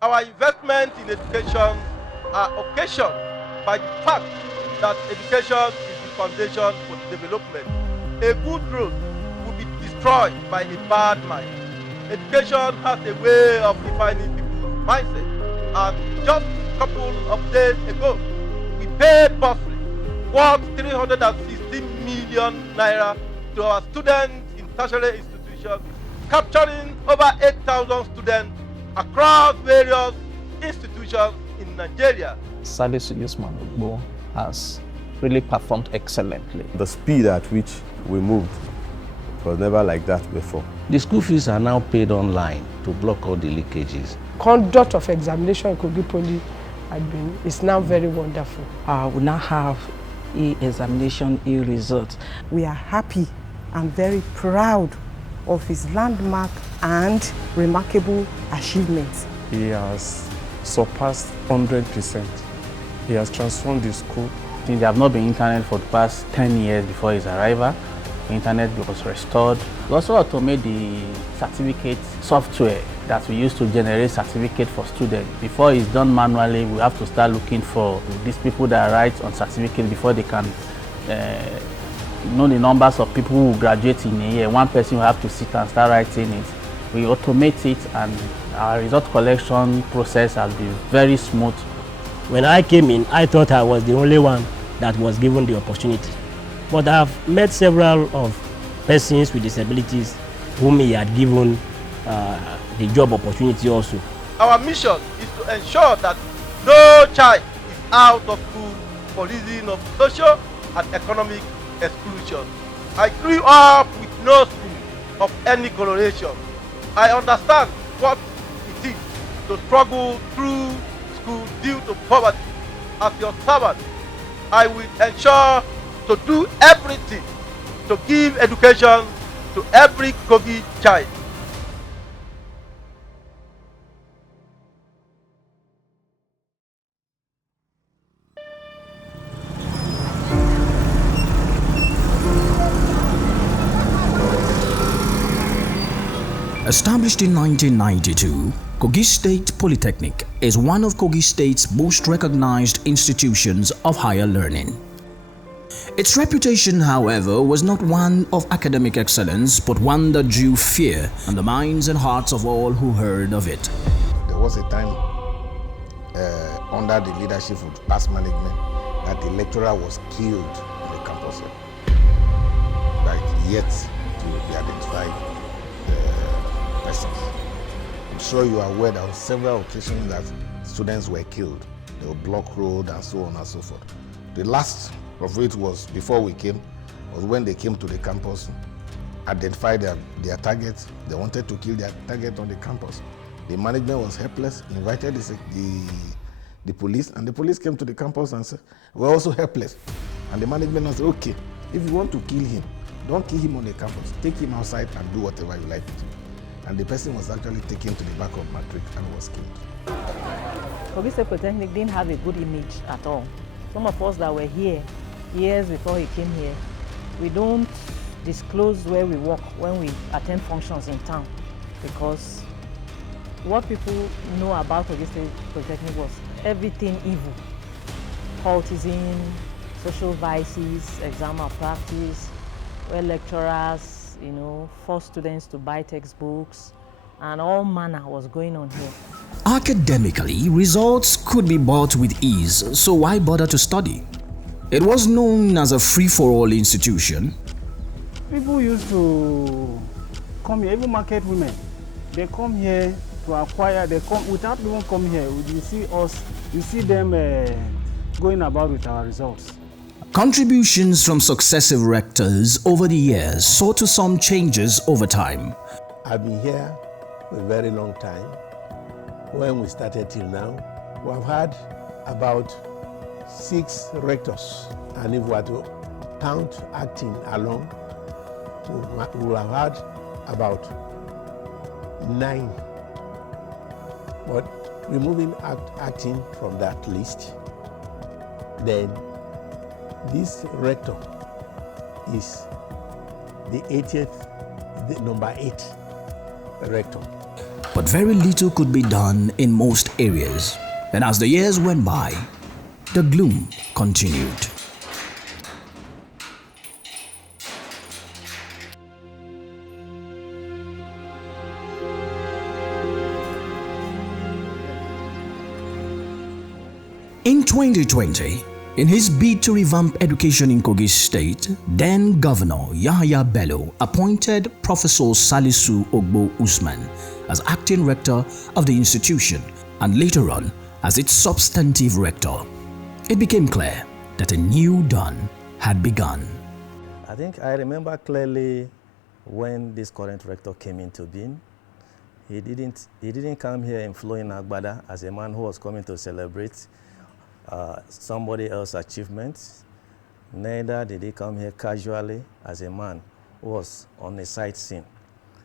Our investment in education are occasioned by the fact that education is the foundation for development. A good road will be destroyed by a bad mind. Education has a way of defining people's mindset, and just a couple of days ago, we paid bursary worth 316 million naira to our students in tertiary institutions, capturing over 8,000 students across various institutions in Nigeria. Salisu Usman Ugbo has really performed excellently. The speed at which we moved was never like that before. The school fees are now paid online to block all the leakages. Conduct of examination in Kogi Poly is now very wonderful. We now have e-examination, e-results. We are happy and very proud of his landmark and remarkable achievements. He has surpassed 100%. He has transformed the school. Since there have not been internet for the past 10 years before his arrival, the internet was restored. We also automated the certificate software that we use to generate certificate for students. Before it's done manually, we have to start looking for these people that write on certificate before they can know the numbers of people who graduate in a year. One person will have to sit and start writing it. We automate it, and our result collection process has been very smooth. When I came in, I thought I was the only one that was given the opportunity. But I've met several of persons with disabilities whom he had given the job opportunity also. Our mission is to ensure that no child is out of school for reason of social and economic exclusion. I grew up with no school of any coloration. I understand what it is to struggle through school due to poverty. As your servant, I will ensure to do everything to give education to every Kogi child. Established in 1992, Kogi State Polytechnic is one of Kogi State's most recognized institutions of higher learning. Its reputation, however, was not one of academic excellence, but one that drew fear in the minds and hearts of all who heard of it. There was a time under the leadership of past management that the lecturer was killed on the campus, but yet to be identified persons. I'm sure you are aware there were several occasions that students were killed. They were blocked road and so on and so forth. The last of which was before we came, was when they came to the campus, identified their targets. They wanted to kill their target on the campus. The management was helpless, invited the police, and the police came to the campus and said, we're also helpless. And the management said, okay, if you want to kill him, don't kill him on the campus. Take him outside and do whatever you like with him. And the person was actually taken to the back of Matric and was killed. Kogi State Polytechnic didn't have a good image at all. Some of us that were here years before he came here, we don't disclose where we work when we attend functions in town, because what people know about Kogi State Polytechnic was everything evil. Cultism, social vices, exam malpractice, where lecturers, force students to buy textbooks, and all manner was going on here. Academically, results could be bought with ease, so why bother to study? It was known as a free-for-all institution. People used to come here, even market women. They come here to acquire, they come without even coming here. You see us, you see them going about with our results. Contributions from successive rectors over the years saw to some changes over time. I've been here for a very long time. When we started till now, we have had about 6 rectors, and if we were to count acting alone, we will have had about 9. But removing acting from that list, then this rector is the 80th, the number 8 rector. But very little could be done in most areas. And as the years went by, the gloom continued. In 2020, in his bid to revamp education in Kogi State, then Governor Yahya Bello appointed Professor Salisu Ogbo Usman as acting rector of the institution and later on as its substantive rector. It became clear that a new dawn had begun. I think I remember clearly when this current rector came into being. He didn't come here in flowing agbada as a man who was coming to celebrate somebody else's achievements. Neither did he come here casually as a man who was on a sightseeing.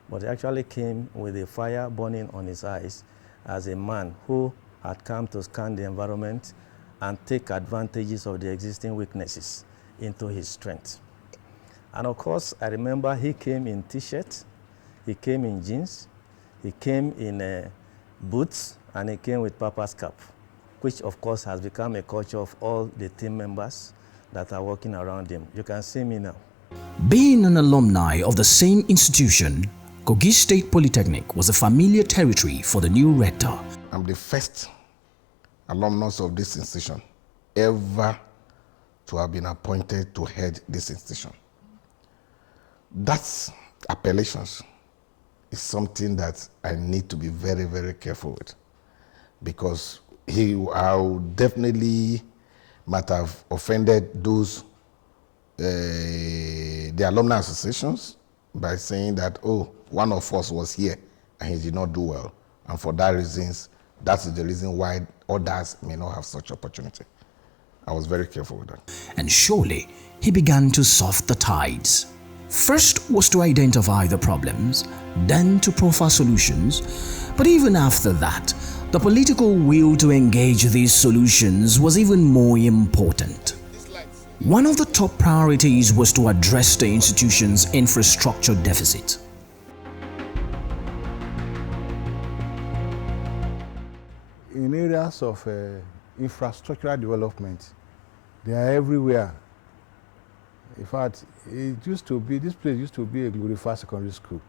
But he actually came with a fire burning on his eyes as a man who had come to scan the environment and take advantages of the existing weaknesses into his strength. And of course, I remember he came in t-shirt, he came in jeans, he came in boots, and he came with papa's cap, which of course has become a culture of all the team members that are working around him. You can see me now. Being an alumni of the same institution, Kogi State Polytechnic was a familiar territory for the new rector. I'm the first alumnus of this institution ever to have been appointed to head this institution. That's appellations is something that I need to be very, very careful with, because I would definitely might have offended those the alumni associations by saying that, oh, one of us was here and he did not do well, and for that reasons, that is the reason why others may not have such opportunity. I was very careful with that. And surely he began to soft the tides. First was to identify the problems, then to proffer solutions. But even after that, the political will to engage these solutions was even more important. One of the top priorities was to address the institution's infrastructure deficit. In areas of infrastructural development, they are everywhere. In fact, this place used to be a glorified secondary school.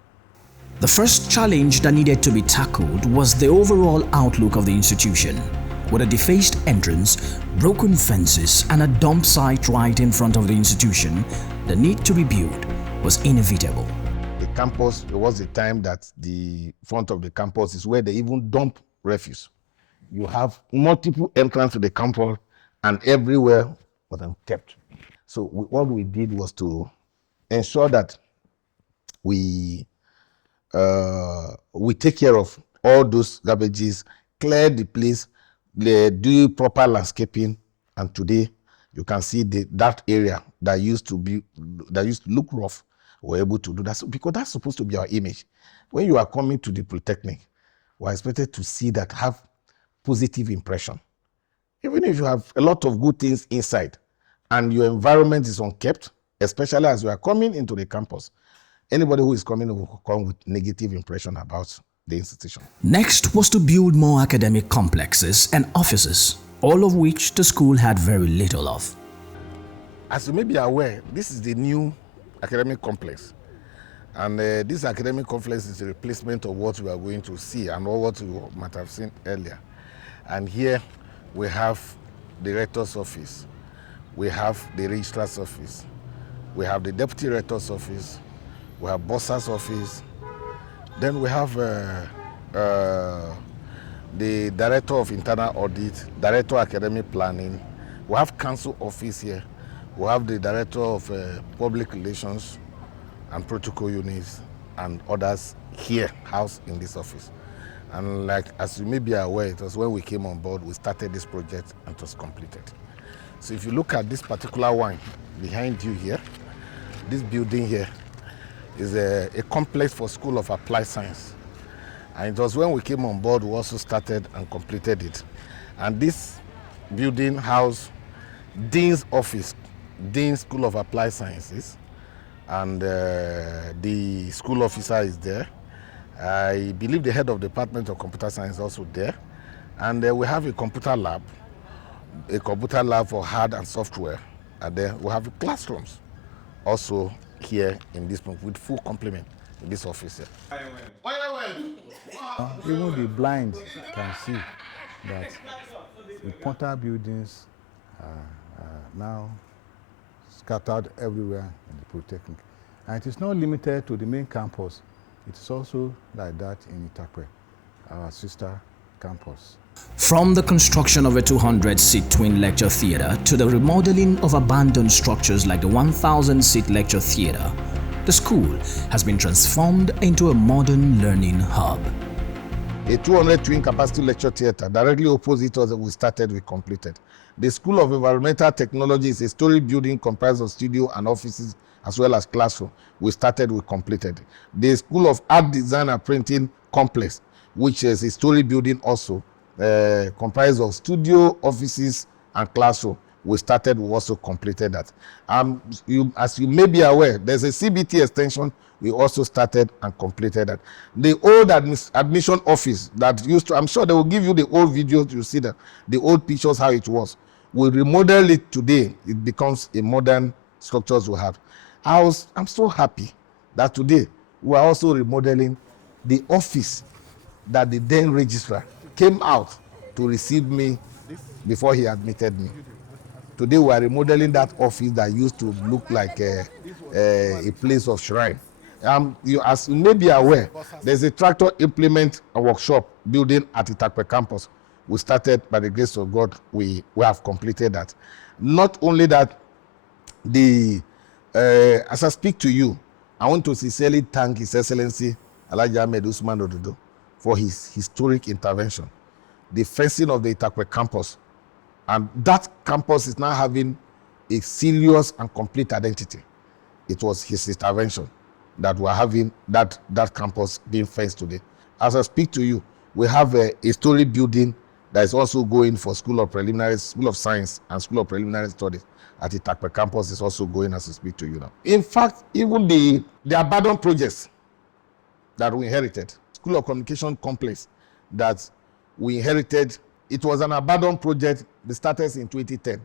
The first challenge that needed to be tackled was the overall outlook of the institution. With a defaced entrance, broken fences, and a dump site right in front of the institution, the need to rebuild was inevitable. The campus, there was a time that the front of the campus is where they even dump refuse. You have multiple entrances to the campus and everywhere was kept. So what we did was to ensure that we take care of all those garbages, clear the place, do proper landscaping, and today you can see that area that used to look rough. We're able to do that because that's supposed to be our image. When you are coming to the Polytechnic, we're expected to see that, have positive impression. Even if you have a lot of good things inside and your environment is unkept, especially as you are coming into the campus, anybody who is coming will come with negative impression about the institution. Next was to build more academic complexes and offices, all of which the school had very little of. As you may be aware, this is the new academic complex. And this academic complex is a replacement of what we are going to see and what you might have seen earlier. And here we have the rector's office, we have the registrar's office, we have the deputy rector's office, we have boss's office, then we have the director of internal audit, director of academic planning, we have council office here, we have the director of public relations and protocol units and others here housed in this office. And like, as you may be aware, it was when we came on board, we started this project and it was completed. So if you look at this particular one behind you here, this building here is a complex for School of Applied Science. And it was when we came on board, we also started and completed it. And this building housed Dean's office, Dean School of Applied Sciences, and the school officer is there. I believe the head of the Department of Computer Science is also there. And we have a computer lab for hard and software. And then we have classrooms also here in this room with full complement in this office here. Even the blind can see that important buildings are now scattered everywhere in the Polytechnic. And it is not limited to the main campus. It is also like that in Itakwe, our sister campus. From the construction of a 200-seat twin lecture theatre to the remodeling of abandoned structures like the 1,000-seat lecture theatre, the school has been transformed into a modern learning hub. A 200 twin capacity lecture theatre directly opposite us we started, we completed. The School of Environmental Technology is a story building comprised of studio and offices as well as classroom. We started, we completed. The School of Art Design and Printing Complex, which is a story building also, comprised of studio, offices, and classroom. We started, we also completed that. As you may be aware, there's a CBT extension. We also started and completed that. The old admission office that used to, I'm sure they will give you the old videos, you see that, the old pictures, how it was. We remodel it today. It becomes a modern structures we have. I'm so happy that today we are also remodeling the office that the then registrar came out to receive me before he admitted me. Today we are remodeling that office that used to look like a place of shrine. As you may be aware, there's a tractor implement workshop building at Itakwe campus. We started, by the grace of God, we have completed that. Not only that, as I speak to you, I want to sincerely thank His Excellency Alhaji Ahmed Usman Ododo for his historic intervention. The fencing of the Itakwe campus, and that campus is now having a serious and complete identity. It was his intervention that we're having that campus being fenced today. As I speak to you, we have a story building that is also going for School of Science and School of Preliminary Studies at the Itakwe campus is also going as I speak to you now. In fact, even the abandoned projects that we inherited, School of Communication Complex that we inherited, it was an abandoned project that started in 2010.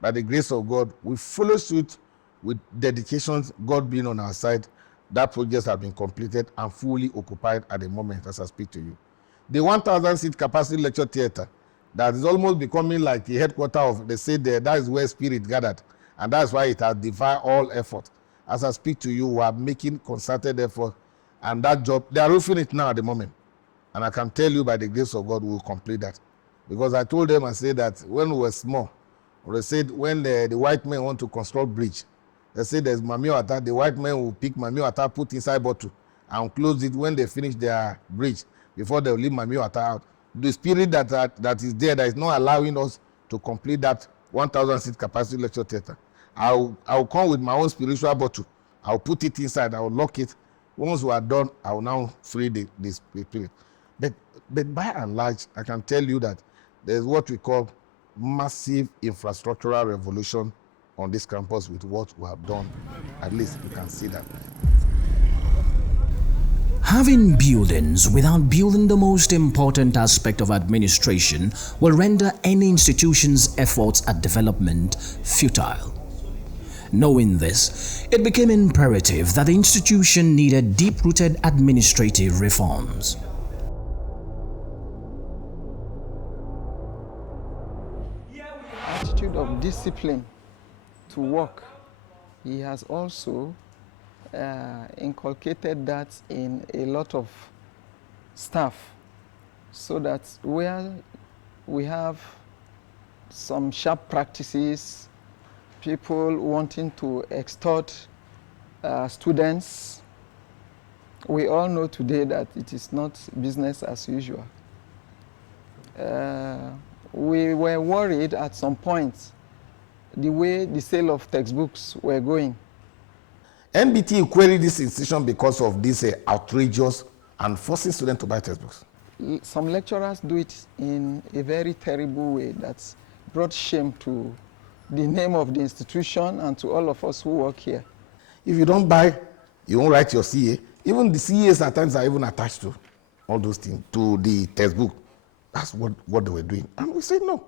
By the grace of God, we follow suit with dedications, God being on our side. That project has been completed and fully occupied at the moment as I speak to you. The 1,000-seat capacity lecture theatre that is almost becoming like the headquarters of, they say that is where spirit gathered, and that's why it has defied all effort. As I speak to you, we are making concerted effort, and that job, they are roofing it now at the moment. And I can tell you by the grace of God, we will complete that. Because I told them, I said that when we were small, they said when the white men want to construct bridge, they say there's Mami Wata, the white men will pick Mami Wata, put inside bottle, and close it when they finish their bridge, before they will leave Mami Wata out. The spirit that is there, that is not allowing us to complete that 1,000-seat capacity lecture theatre. I'll come with my own spiritual bottle. I'll put it inside, I'll lock it. Once we are done, I will now free the spirit. But by and large, I can tell you that there's what we call massive infrastructural revolution on this campus with what we have done. At least you can see that. Having buildings without building the most important aspect of administration will render any institution's efforts at development futile. Knowing this, it became imperative that the institution needed deep-rooted administrative reforms. Attitude of discipline to work. He has also inculcated that in a lot of staff, so that where we have some sharp practices, people wanting to extort students, we all know today that it is not business as usual. We were worried at some point the way the sale of textbooks were going. NBT queried this institution because of this outrageous and forcing students to buy textbooks. Some lecturers do it in a very terrible way that's brought shame to the name of the institution and to all of us who work here. If you don't buy, you won't write your CA. Even the CEs at times are even attached to all those things, to the textbook. That's what they were doing. And we said, no,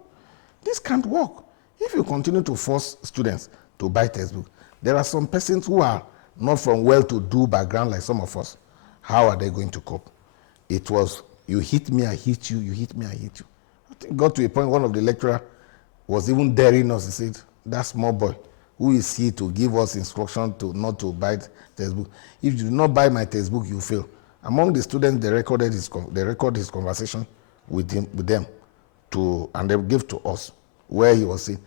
this can't work. If you continue to force students to buy textbook, there are some persons who are not from well-to-do background like some of us. How are they going to cope? It was, you hit me, I hit you, you hit me, I hit you. I think it got to a point, one of the lecturers was even daring us. He said, that small boy, who is he to give us instruction to not to buy textbook? If you do not buy my textbook, you fail. Among the students, they record his conversation with them, and they give to us where he was saying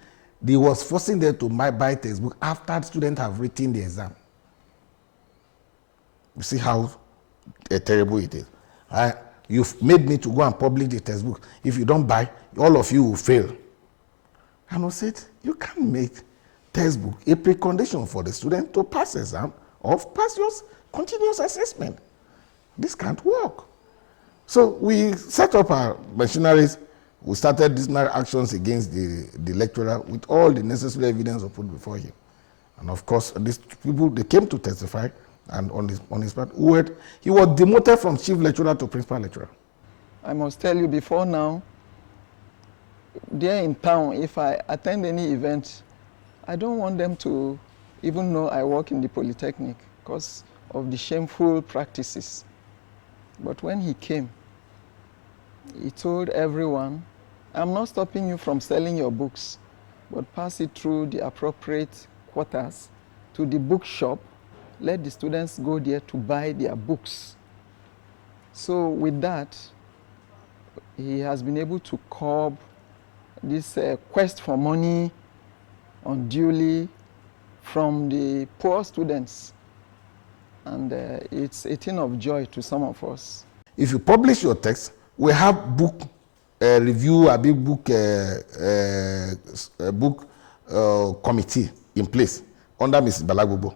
he was forcing them to buy textbook after students have written the exam. You see how terrible it is. You've made me to go and publish the textbook. If you don't buy, all of you will fail. And I said, you can't make textbook a precondition for the student to pass exam or pass your continuous assessment. This can't work. So we set up our machineries. We started disciplinary actions against the lecturer with all the necessary evidence we put before him. And of course, these people, they came to testify, and on his part, he was demoted from chief lecturer to principal lecturer. I must tell you, before now, there in town, if I attend any event, I don't want them to even know I work in the Polytechnic because of the shameful practices. But when he came, he told everyone, I'm not stopping you from selling your books, but pass it through the appropriate quarters to the bookshop. Let the students go there to buy their books. So with that, he has been able to curb this quest for money unduly from the poor students. And it's a thing of joy to some of us. If you publish your text, we have book review, a big book committee in place under Mrs. Balagbobo.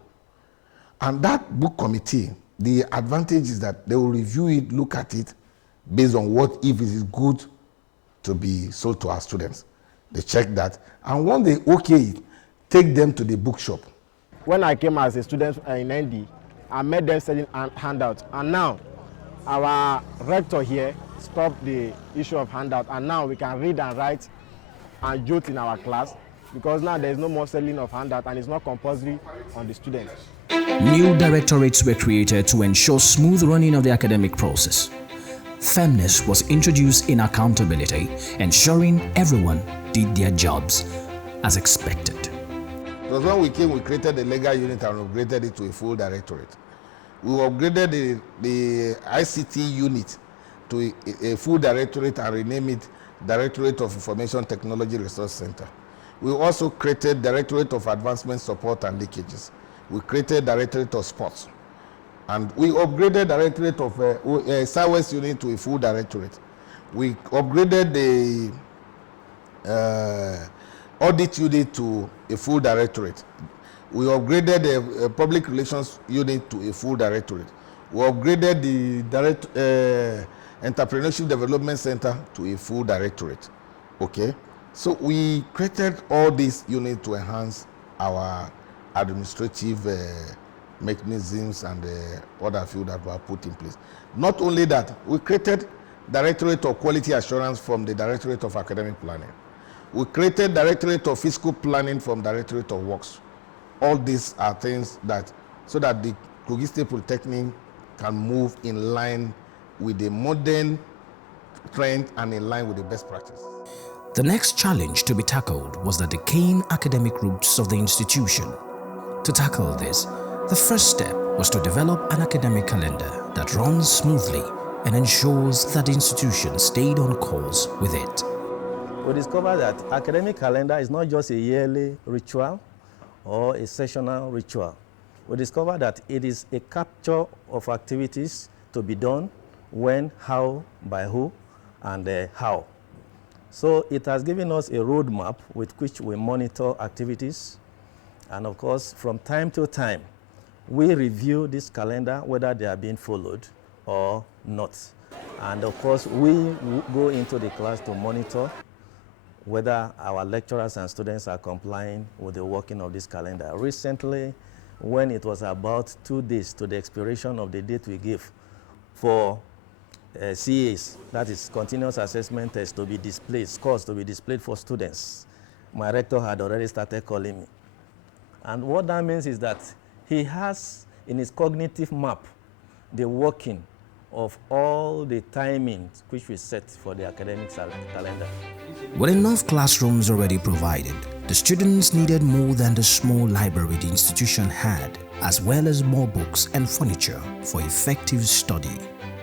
And that book committee, the advantage is that they will review it, look at it, based on what if it is good to be sold to our students. They check that, and when they okay it, take them to the bookshop. When I came as a student in ND, I met them selling handouts, and now our rector here stopped the issue of handout, and now we can read and write and jot in our class, because now there is no more selling of handout and it's not compulsory on the students. New directorates were created to ensure smooth running of the academic process. Firmness was introduced in accountability, ensuring everyone did their jobs as expected. Because when we came, we created a legal unit and upgraded it to a full directorate. We upgraded the ICT unit to a full directorate and renamed it Directorate of Information Technology Resource Center. We also created Directorate of Advancement Support and Leakages. We created Directorate of Sports. And we upgraded Directorate of Southwest unit to a full directorate. We upgraded the audit unit to a full directorate. We upgraded the public relations unit to a full directorate. We upgraded the entrepreneurship development center to a full directorate. Okay, so we created all these units to enhance our administrative mechanisms and other fields that were put in place. Not only that, we created Directorate of Quality Assurance from the Directorate of Academic Planning. We created Directorate of Fiscal Planning from Directorate of Works. All these are things that, so that the Kogi State Polytechnic can move in line with the modern trend and in line with the best practice. The next challenge to be tackled was the decaying academic roots of the institution. To tackle this, the first step was to develop an academic calendar that runs smoothly and ensures that the institution stayed on course with it. We discovered that academic calendar is not just a yearly ritual or a sessional ritual. We discovered that it is a capture of activities to be done, when, how, by who, and how. So it has given us a roadmap with which we monitor activities. And of course, from time to time, we review this calendar, whether they are being followed or not. And of course, we go into the class to monitor whether our lecturers and students are complying with the working of this calendar. Recently, when it was about 2 days to the expiration of the date we gave for CAs, that is continuous assessment tests, to be displayed, scores to be displayed for students, my rector had already started calling me. And what that means is that he has in his cognitive map the working of all the timings which we set for the academic calendar. With enough classrooms already provided, the students needed more than the small library the institution had, as well as more books and furniture for effective study.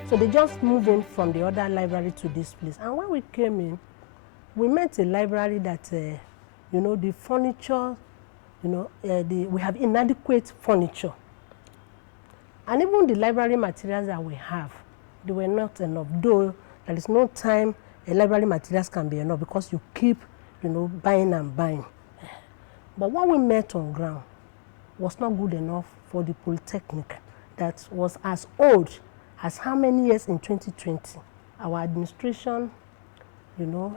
So they just moved in from the other library to this place. And when we came in, we met a library that, you know, the furniture, you know, we have inadequate furniture. And even the library materials that we have, they were not enough. Though there is no time a library materials can be enough because you keep, you know, buying and buying. But what we met on ground was not good enough for the Polytechnic that was as old as how many years in 2020. Our administration, you know,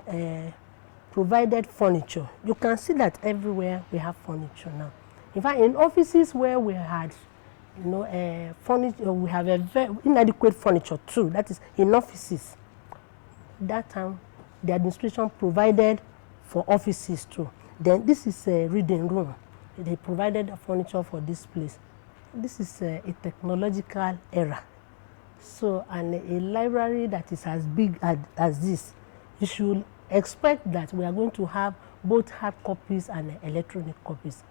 provided furniture. You can see that everywhere we have furniture now. In fact, in offices where we had, you know, furniture, we have a very inadequate furniture too. That is in offices. That time, the administration provided for offices too. Then this is a reading room. They provided furniture for this place. This is a technological era. So, and a library that is as big as this, you should expect that we are going to have both hard copies and electronic copies.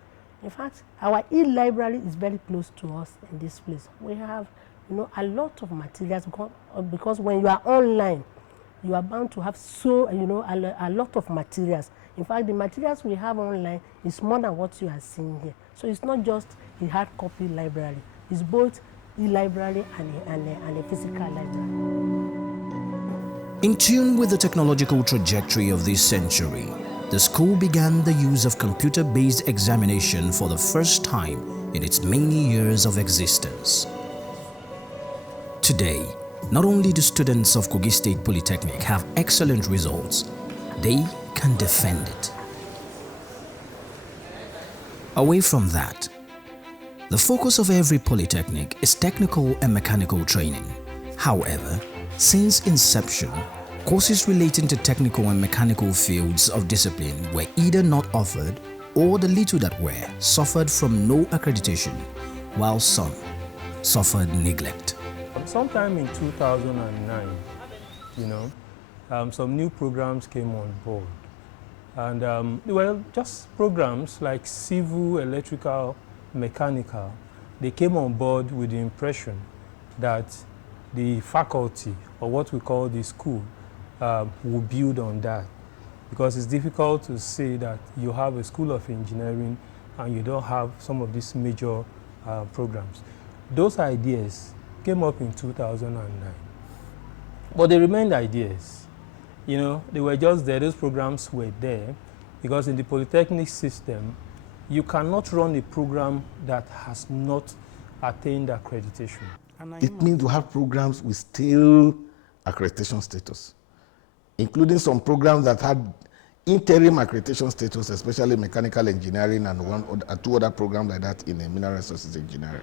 In fact, our e-library is very close to us in this place. We have, you know, a lot of materials because when you are online, you are bound to have a lot of materials. In fact, the materials we have online is more than what you are seeing here. So it's not just a hard copy library. It's both e-library and a physical library. In tune with the technological trajectory of this century, the school began the use of computer-based examination for the first time in its many years of existence. Today, not only do students of Kogi State Polytechnic have excellent results, they can defend it. Away from that, the focus of every polytechnic is technical and mechanical training. However, since inception, courses relating to technical and mechanical fields of discipline were either not offered or the little that were suffered from no accreditation, while some suffered neglect. Sometime in 2009, you know, some new programs came on board. And well, just programs like civil, electrical, mechanical, they came on board with the impression that the faculty, or what we call the school, will build on that. Because it's difficult to say that you have a school of engineering and you don't have some of these major programs. Those ideas came up in 2009. But they remained ideas. You know, they were just there, those programs were there, because in the Polytechnic system, you cannot run a program that has not attained accreditation. It means we have programs with still accreditation status, including some programs that had interim accreditation status, especially mechanical engineering and two other programs like that in mineral resources engineering.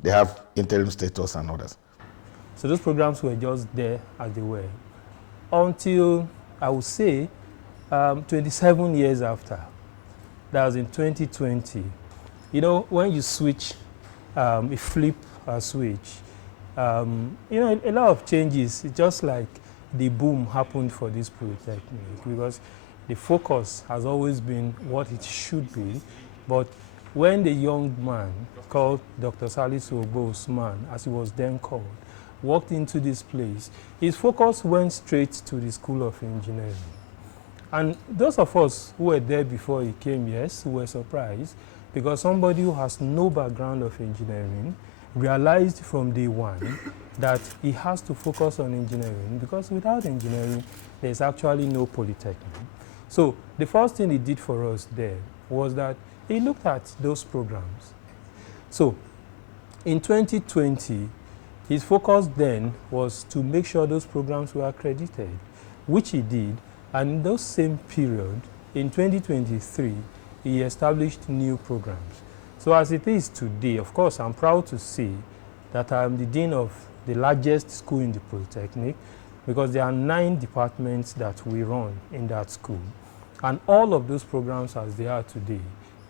They have interim status and others. So those programs were just there as they were, until, I would say, 27 years after. That was in 2020. You know, when you switch, you flip a switch, you know, a lot of changes. It's just like the boom happened for this Polytechnic, because the focus has always been what it should be. But when the young man called Dr. Salisu Ogbo-Usman, as he was then called, walked into this place, his focus went straight to the School of Engineering. And those of us who were there before he came, yes, were surprised, because somebody who has no background of engineering realized from day one that he has to focus on engineering, because without engineering, there's actually no Polytechnic. So the first thing he did for us there was that he looked at those programs. So in 2020, his focus then was to make sure those programs were accredited, which he did. And in those same period, in 2023, he established new programs. So as it is today, of course, I'm proud to say that I'm the dean of the largest school in the Polytechnic, because there are 9 departments that we run in that school. And all of those programs as they are today,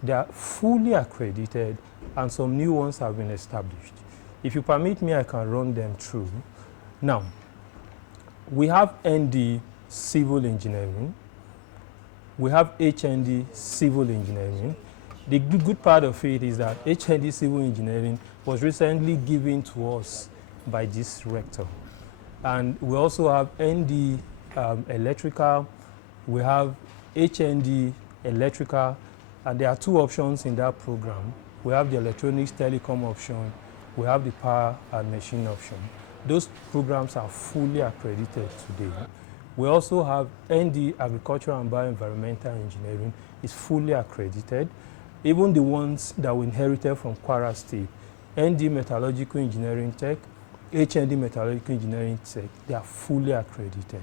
they are fully accredited, and some new ones have been established. If you permit me, I can run them through. Now, we have ND Civil Engineering. We have HND Civil Engineering. The good part of it is that HND Civil Engineering was recently given to us by this rector. And we also have ND Electrical, we have HND Electrical, and there are 2 options in that program. We have the Electronics Telecom option, we have the Power and Machine option. Those programs are fully accredited today. We also have ND Agricultural and Bioenvironmental Engineering, is fully accredited. Even the ones that we inherited from Kwara State, ND Metallurgical Engineering Tech, HND Metallurgical Engineering Tech, they are fully accredited.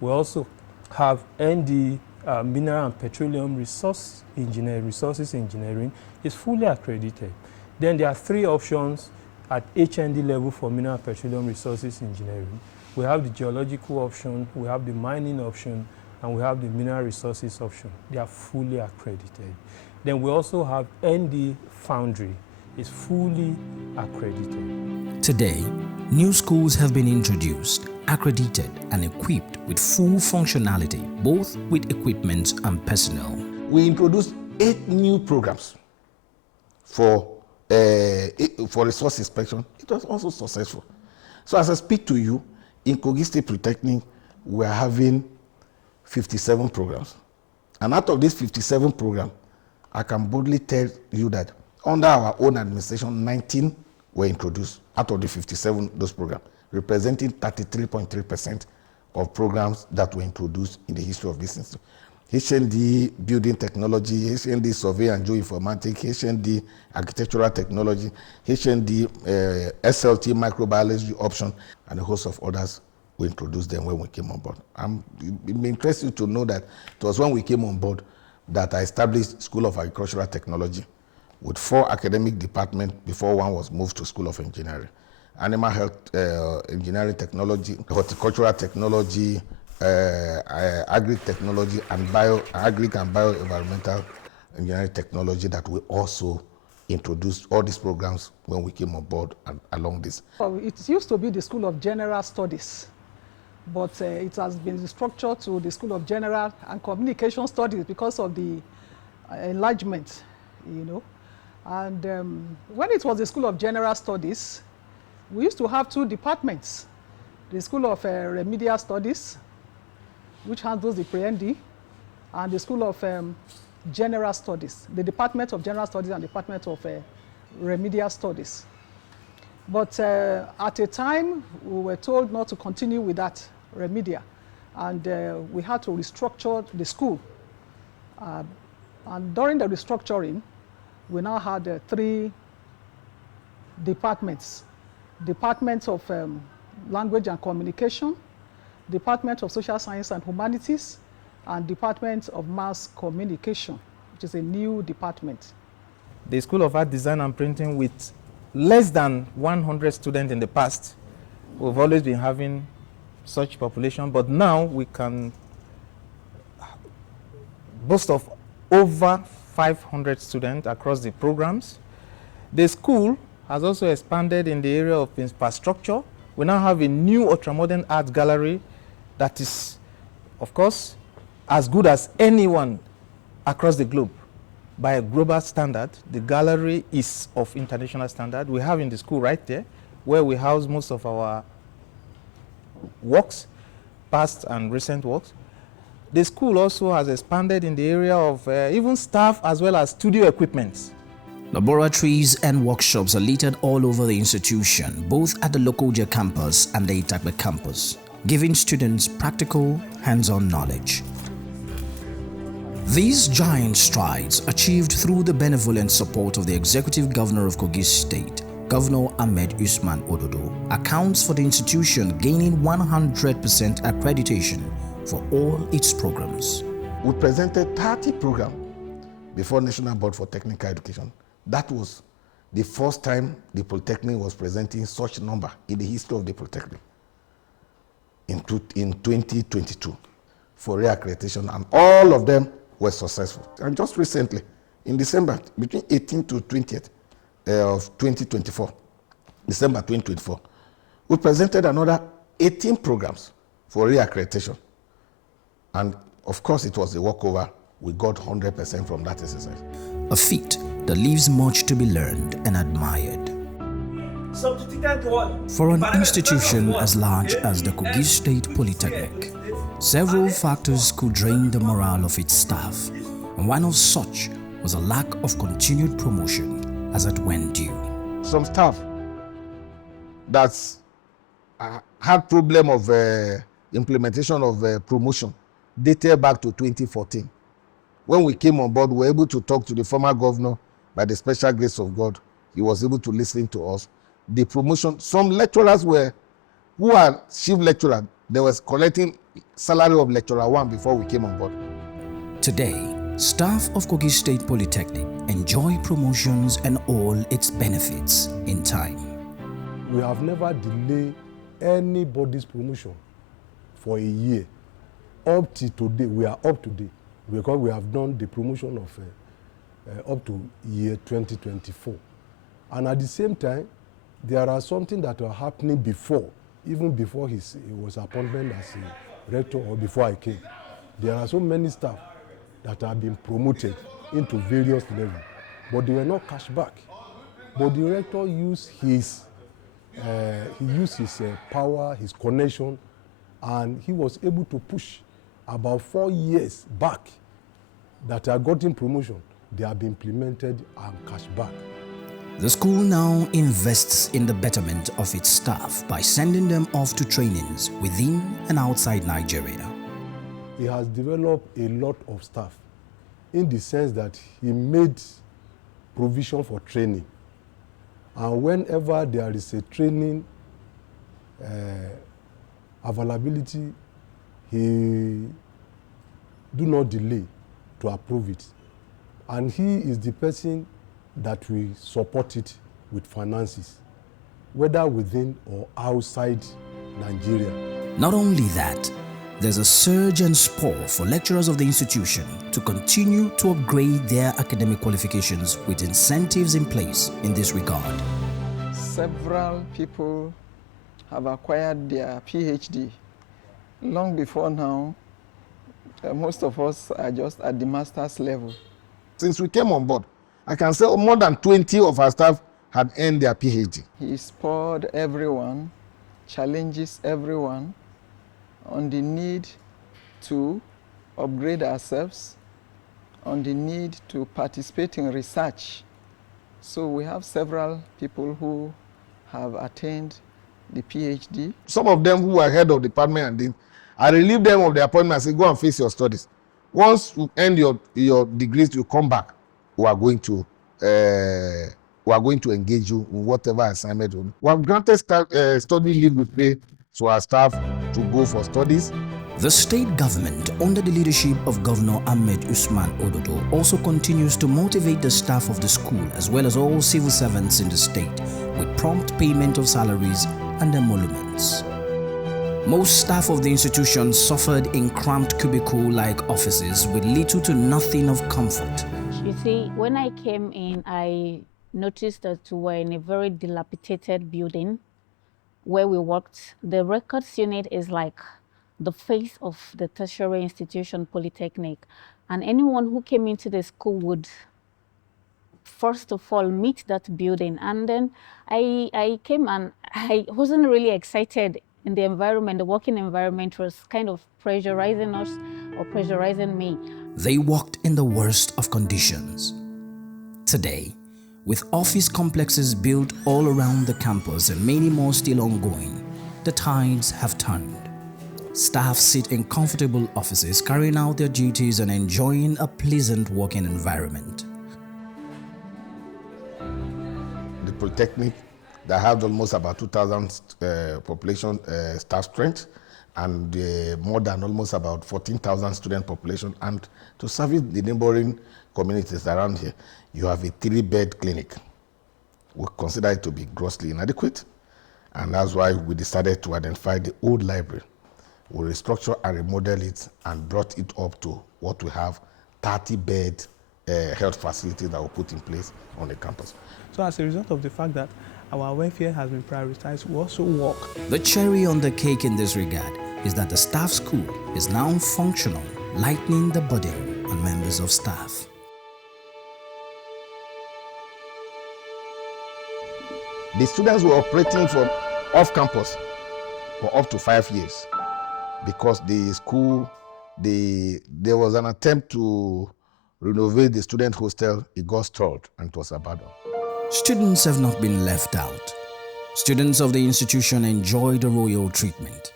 We also have ND Mineral and Petroleum Resources Engineering, is fully accredited. Then there are 3 options at HND level for Mineral and Petroleum Resources Engineering. We have the geological option, we have the mining option, and we have the mineral resources option. They are fully accredited. Then we also have ND Foundry, is fully accredited. Today, new schools have been introduced, accredited and equipped with full functionality, both with equipment and personnel. We introduced 8 new programs for resource inspection. It was also successful. So as I speak to you, in Kogi State Polytechnic, we are having 57 programs. And out of these 57 programs, I can boldly tell you that under our own administration, 19 were introduced out of the 57 those programs, representing 33.3% of programs that were introduced in the history of this institute. HND Building Technology, HND Survey and Geoinformatics, HND Architectural Technology, HND SLT Microbiology option, and a host of others. We introduced them when we came on board. It interests you to know that it was when we came on board that I established School of Agricultural Technology with 4 academic departments before one was moved to School of Engineering. Animal Health Engineering Technology, Horticultural Technology, Agri-Technology, and Agric and Bioenvironmental Engineering Technology, that we also introduced all these programs when we came on board and along this. It used to be the School of General Studies, but it has been restructured to the School of General and Communication Studies because of the enlargement, you know. And when it was the School of General Studies, we used to have 2 departments, the School of Remedial Studies, which handles the pre-ND, and the School of General Studies, the Department of General Studies and Department of Remedial Studies. But at a time, we were told not to continue with that remedial, and we had to restructure the school. And during the restructuring, we now had 3 departments. Department of Language and Communication, Department of Social Science and Humanities, and Department of Mass Communication, which is a new department. The School of Art, Design and Printing, with less than 100 students in the past, we've always been having such population, but now we can boast of over 500 students across the programs. The school has also expanded in the area of infrastructure. We now have a new ultramodern art gallery that is, of course, as good as anyone across the globe. By a global standard, the gallery is of international standard. We have in the school right there, where we house most of our works, past and recent works. The school also has expanded in the area of even staff as well as studio equipment. Laboratories and workshops are littered all over the institution, both at the Lokoja campus and the Itakbe campus, giving students practical, hands-on knowledge. These giant strides, achieved through the benevolent support of the Executive Governor of Kogi State, Governor Ahmed Usman Ododo, accounts for the institution gaining 100% accreditation for all its programs. We presented 30 programs before National Board for Technical Education That was the first time the Polytechnic was presenting such number in the history of the Polytechnic in 2022 for reaccreditation, and all of them were successful. And just recently, in December, between 18th to 20th of 2024, December 2024, we presented another 18 programs for reaccreditation. And of course, it was a walkover. We got 100% from that exercise. A feat that leaves much to be learned and admired. For an institution as large as the Kogi State Polytechnic, several factors could drain the morale of its staff, and one of such was a lack of continued promotion as it went due. Some staff that's had problem of implementation of promotion dated back to 2014. When we came on board, we were able to talk to the former governor. By the special grace of God, he was able to listen to us. The promotion, some lecturers who are chief lecturer, they was collecting salary of lecturer 1 before we came on board. Today, staff of Kogi State Polytechnic enjoy promotions and all its benefits in time. We have never delayed anybody's promotion for a year. Up to today, we are up to date because we have done the promotion of up to year 2024. And at the same time, there are something that are happening before, even before he was appointed as a rector or before I came. There are so many staff that have been promoted into various levels, but they were not cash back. But the rector used his power, his connection, and he was able to push about 4 years back that are gotten promotion. They have been implemented and cash back. The school now invests in the betterment of its staff by sending them off to trainings within and outside Nigeria. He has developed a lot of staff in the sense that he made provision for training. And whenever there is a training availability, he do not delay to approve it. And he is the person that will support it with finances, whether within or outside Nigeria. Not only that, there's a surge and spur for lecturers of the institution to continue to upgrade their academic qualifications with incentives in place in this regard. Several people have acquired their PhD long before now. Most of us are just at the master's level. Since we came on board, I can say more than 20 of our staff had earned their PhD. He spurred everyone, challenges everyone on the need to upgrade ourselves, on the need to participate in research. So we have several people who have attained the PhD. Some of them who are head of department, and I relieve them of the appointment and say, go and face your studies. Once you end your degrees, you come back. We are going to engage you in whatever assignment. We have granted study leave with pay to our staff to go for studies. The state government, under the leadership of Governor Ahmed Usman Ododo, also continues to motivate the staff of the school as well as all civil servants in the state with prompt payment of salaries and emoluments. Most staff of the institution suffered in cramped cubicle-like offices with little to nothing of comfort. You see, when I came in, I noticed that we were in a very dilapidated building where we worked. The records unit is like the face of the tertiary institution, Polytechnic. And anyone who came into the school would, first of all, meet that building. And then I came and I wasn't really excited in the environment. The working environment was kind of pressurizing us or pressurizing me. They worked in the worst of conditions. Today, with office complexes built all around the campus and many more still ongoing, the tides have turned. Staff sit in comfortable offices carrying out their duties and enjoying a pleasant working environment. The Polytechnic that had almost about 2,000 population staff strength, and more than almost about 14,000 student population, and to service the neighboring communities around here, you have a 3-bed clinic. We consider it to be grossly inadequate, and that's why we decided to identify the old library. We restructure and remodel it and brought it up to what we have, 30-bed health facilities that were put in place on the campus. So as a result of the fact that our welfare has been prioritized, we also work. The cherry on the cake in this regard is that the staff school is now functional, lightening the burden on members of staff. The students were operating from off campus for up to 5 years because the school, there was an attempt to renovate the student hostel. It got stalled and it was abandoned. Students have not been left out. Students of the institution enjoy the royal treatment.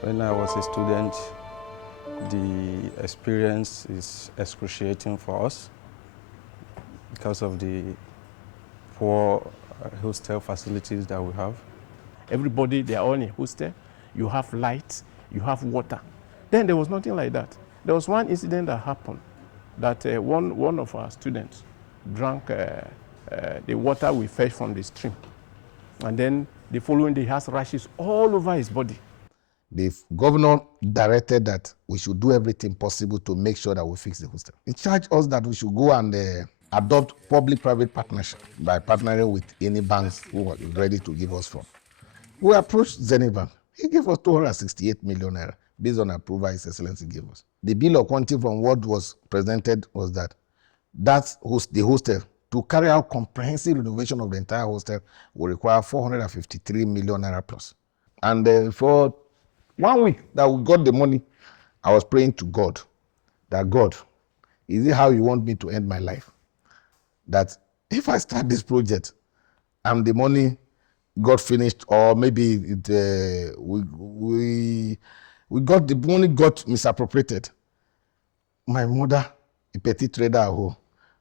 When I was a student, the experience is excruciating for us because of the poor hostel facilities that we have. Everybody, they are all in a hostel. You have lights, you have water. Then there was nothing like that. There was one incident that happened that one of our students drank the water we fetched from the stream. And then the following day, he has rashes all over his body. The governor directed that we should do everything possible to make sure that we fix the hostel. He charged us that we should go and adopt public-private partnership by partnering with any banks who were ready to give us funds. We approached Zenith Bank. He gave us 268 million naira based on approval His Excellency gave us. The bill of quantity from what was presented was that the hostel, to carry out comprehensive renovation of the entire hostel, will require 453 million naira plus. And for 1 week that we got the money, I was praying to God that, God, is it how you want me to end my life? That if I start this project and the money got finished, or maybe we got the money got misappropriated. My mother, a petty trader at home.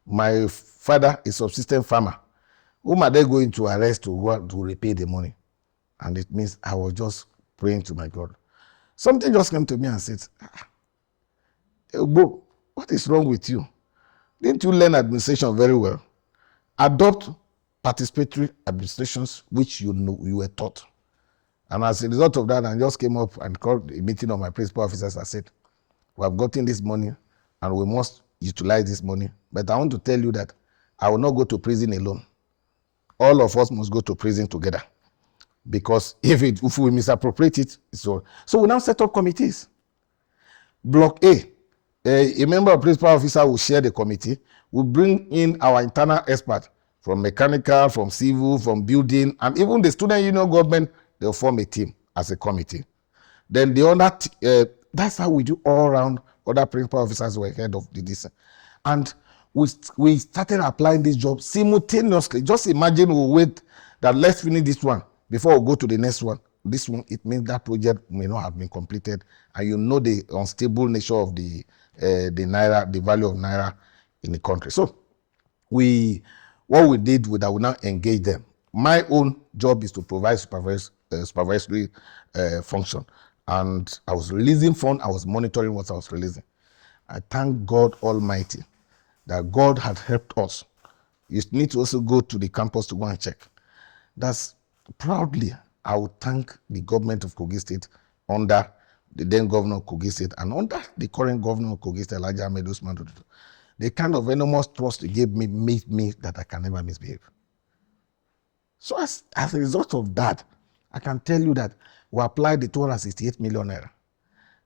My father, a subsistence farmer. Whom are they going to arrest to go to repay the money? And it means I was just praying to my God. Something just came to me and said, Bo, what is wrong with you? Didn't you learn administration very well? Adopt participatory administrations which you were taught. And as a result of that, I just came up and called a meeting of my principal officers. I said, we have gotten this money and we must utilize this money. But I want to tell you that I will not go to prison alone. All of us must go to prison together. Because if we misappropriate it, it's all. So we now set up committees. Block A, a member of principal officer will share the committee. We bring in our internal expert from mechanical, from civil, from building, and even the student union government, they'll form a team as a committee. Then the other, that's how we do all around. Other principal officers were head of the this. And we started applying this job simultaneously. Just imagine we wait that let's finish this one before we go to the next one. This one, it means that project may not have been completed. And you know the unstable nature of the naira, the value of naira in the country. So what we did was that we now engage them. My own job is to provide supervisory function. And I was releasing funds, I was monitoring what I was releasing. I thank God Almighty that God had helped us. You need to also go to the campus to go and check. That's proudly, I would thank the government of Kogi State under the then governor of Kogi State and under the current governor of Kogi State, Elijah Ahmed Usman. The kind of enormous trust he gave me made me that I can never misbehave. So as a result of that, I can tell you that we applied the 268 million naira.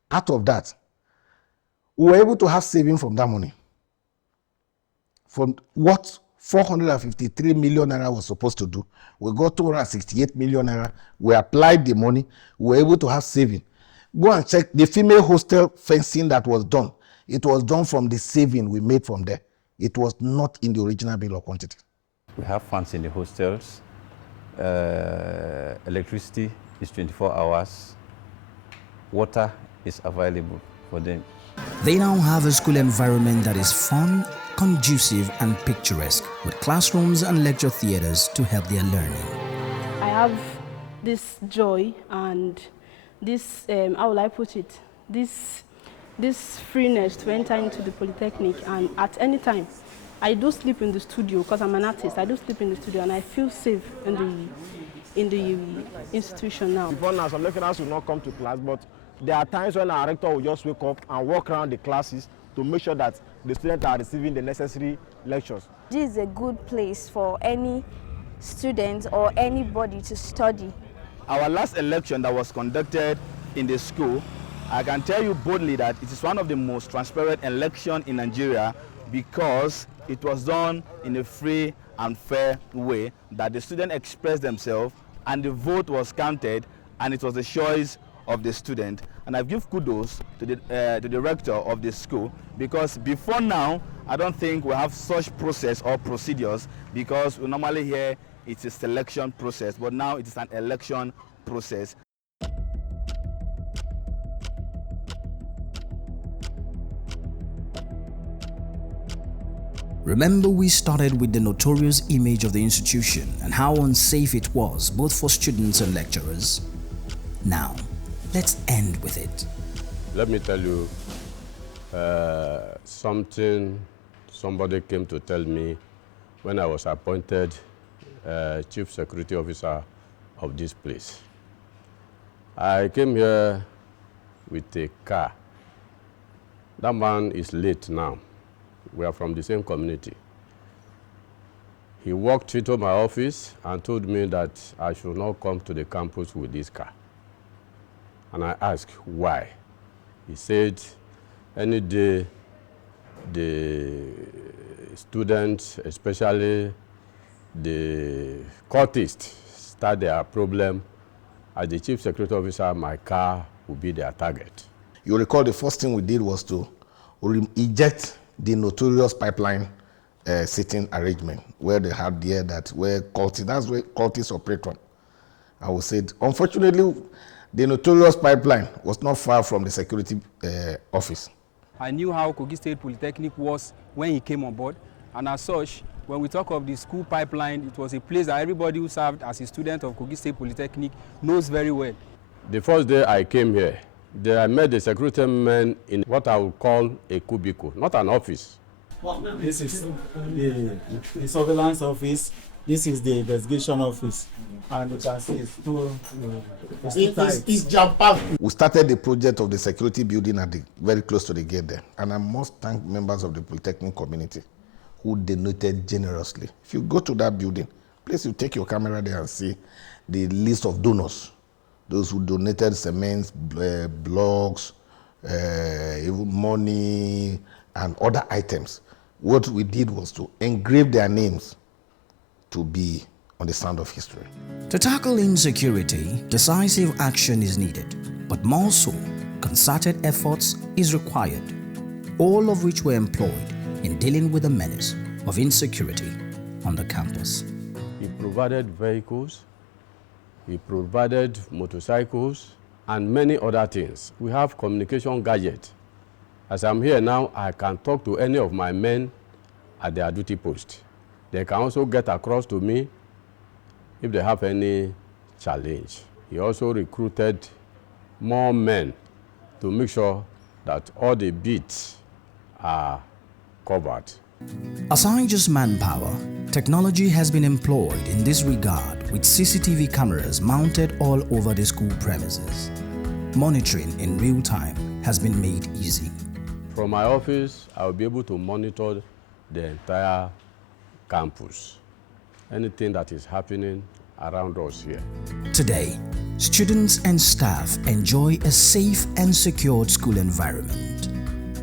Out of that, we were able to have saving from that money. From what 453 million naira was supposed to do, we got 268 million naira. We applied the money. We were able to have saving. Go and check the female hostel fencing that was done. It was done from the saving we made from there. It was not in the original bill of quantity. We have fans in the hostels. Electricity is 24 hours. Water is available for them. They now have a school environment that is fun, conducive and picturesque, with classrooms and lecture theaters to help their learning. I have this joy and this how will I put it, this freeness to enter into the Polytechnic, and at any time I do sleep in the studio because I'm an artist. I do sleep in the studio and I feel safe in the institution now. Before now, some lecturers will not come to class, but there are times when our rector will just wake up and walk around the classes to make sure that the students are receiving the necessary lectures. This is a good place for any student or anybody to study. Our last election that was conducted in the school, I can tell you boldly that it is one of the most transparent elections in Nigeria because it was done in a free and fair way, that the students expressed themselves and the vote was counted, and it was the choice of the student. And I give kudos to the rector of the school, because before now I don't think we have such process or procedures, because we normally hear it's a selection process, but now it is an election process. Remember, we started with the notorious image of the institution and how unsafe it was both for students and lecturers. Now, let's end with it. Let me tell you something somebody came to tell me when I was appointed Chief Security Officer of this place. I came here with a car. That man is late now. We are from the same community. He walked into my office and told me that I should not come to the campus with this car. And I asked why. He said, any day the students, especially the cultists, start their problem, as the Chief Security Officer, my car will be their target. You recall the first thing we did was to eject the notorious pipeline sitting arrangement where they had there that's where cultists operate on. I would say, unfortunately, the notorious pipeline was not far from the security office. I knew how Kogi State Polytechnic was when he came on board, and as such, when we talk of the school pipeline, it was a place that everybody who served as a student of Kogi State Polytechnic knows very well. The first day I came here, I met the security men in what I would call a cubicle, not an office. This is the surveillance office. This is the investigation office. And you can see it's jam-packed. We started the project of the security building very close to the gate there. And I must thank members of the Polytechnic community who donated generously. If you go to that building, please you take your camera there and see the list of donors. Those who donated cements, blocks, even money, and other items. What we did was to engrave their names to be on the sand of history. To tackle insecurity, decisive action is needed, but more so, concerted efforts is required, all of which were employed in dealing with the menace of insecurity on the campus. He provided vehicles, he provided motorcycles, and many other things. We have communication gadgets. As I'm here now, I can talk to any of my men at their duty post. They can also get across to me if they have any challenge. He also recruited more men to make sure that all the beats are covered. Aside just manpower, technology has been employed in this regard with CCTV cameras mounted all over the school premises. Monitoring in real time has been made easy. From my office, I will be able to monitor the entire campus. Anything that is happening around us here. Today, students and staff enjoy a safe and secured school environment.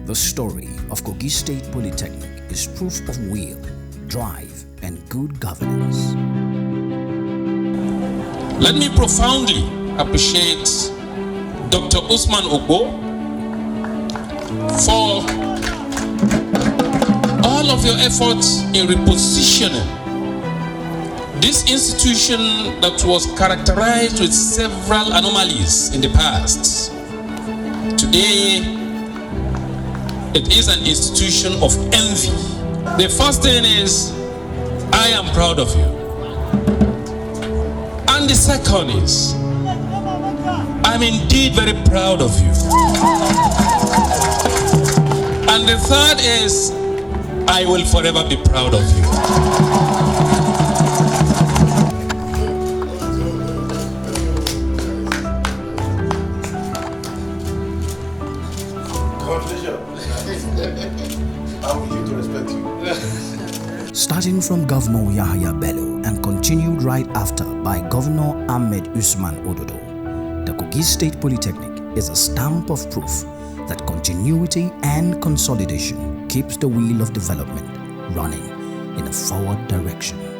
The story of Kogi State Polytechnic is proof of will, drive, and good governance. Let me profoundly appreciate Dr. Usman Ogbo for all of your efforts in repositioning this institution that was characterized with several anomalies in the past. Today, it is an institution of envy. The first thing is, I am proud of you. And the second is, I'm indeed very proud of you. And the third is, I will forever be proud of you. Starting from Governor Yahya Bello and continued right after by Governor Ahmed Usman Ododo, the Kogi State Polytechnic is a stamp of proof that continuity and consolidation keeps the wheel of development running in a forward direction.